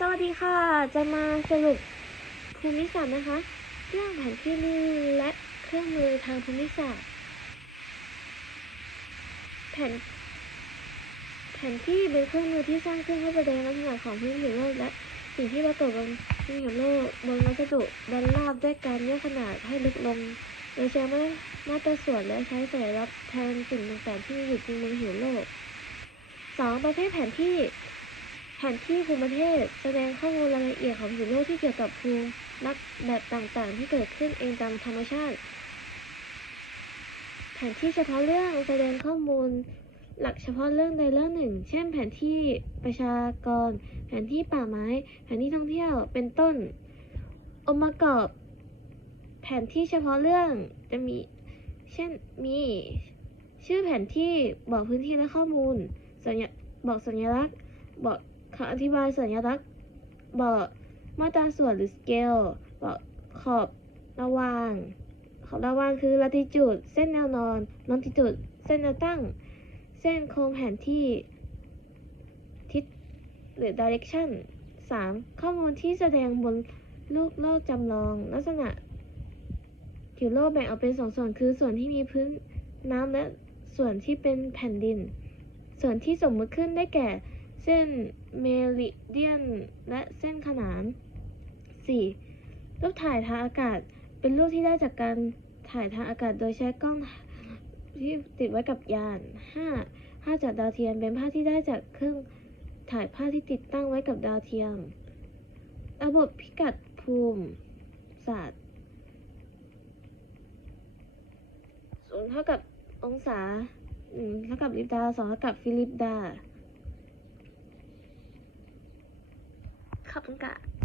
สวัสดีค่ะ จะมาสรุปภูมิศาสตร์นะคะ เรื่องแผนที่มือและเครื่องมือทางภูมิศาสตร์ แผนแผนที่เป็นเครื่องมือที่สร้างขึ้นเพื่อแสดงลักษณะของพื้นผิวโลกและสิ่งที่ปรากฏบนพื้นผิวโลกบนวัสดุแบนราบด้วยการย่อขนาดให้ลึกลงโดยใช้มาตรส่วนและใช้สัญลักษณ์แทนสิ่งต่างๆที่อยู่จริงบนผิวโลกสองประเภทแผนที่ แผนที่ภูมิประเทศแสดงข้อมูลรายละเอียดของผิวโลกที่เกี่ยวกับภูมิลักษณ์แบบต่างๆ ที่เกิดขึ้นเองตามธรรมชาติ แผนที่เฉพาะเรื่องแสดงข้อมูลหลักเฉพาะเรื่องใดเรื่องหนึ่ง เช่น แผนที่ประชากร แผนที่ป่าไม้ แผนที่ท่องเที่ยว เป็นต้น องค์ประกอบ แผนที่เฉพาะเรื่องจะมี เช่น มี ชื่อแผนที่บอกพื้นที่และข้อมูลสัญบอกสัญลักษณ์ บอก คำอธิบายสัญลักษณ์บอกมาตราส่วนหรือสเกลบอกขอบระว่าง ขอบระว่างคือ latitude เส้นแนวนอน longitude เส้นแนวตั้ง เส้นโครงแผนที่ ทิศหรือ direction 3. ข้อมูลที่แสดงบนลูกโลกจำลอง ลักษณะผิวโลกแบ่งออกเป็นสองส่วนคือส่วนที่มีพื้นน้ำและส่วนที่เป็นแผ่นดิน ส่วนที่สมมติขึ้นได้แก่ เส้นเมริเดียน และเส้นขนาน 4. รูปถ่ายทางอากาศ เป็นรูปที่ได้จากการถ่ายทางอากาศโดยใช้กล้องที่ติดไว้กับยาน 5. ภาพจากดาวเทียม เป็นภาพที่ได้จากเครื่องถ่ายภาพที่ติดตั้งไว้กับดาวเทียม ระบบพิกัดภูมิศาสตร์ศูนย์เท่ากับองศาเท่ากับลิปดาสองเท่ากับฟิลิปดา ขอบคุณค่ะ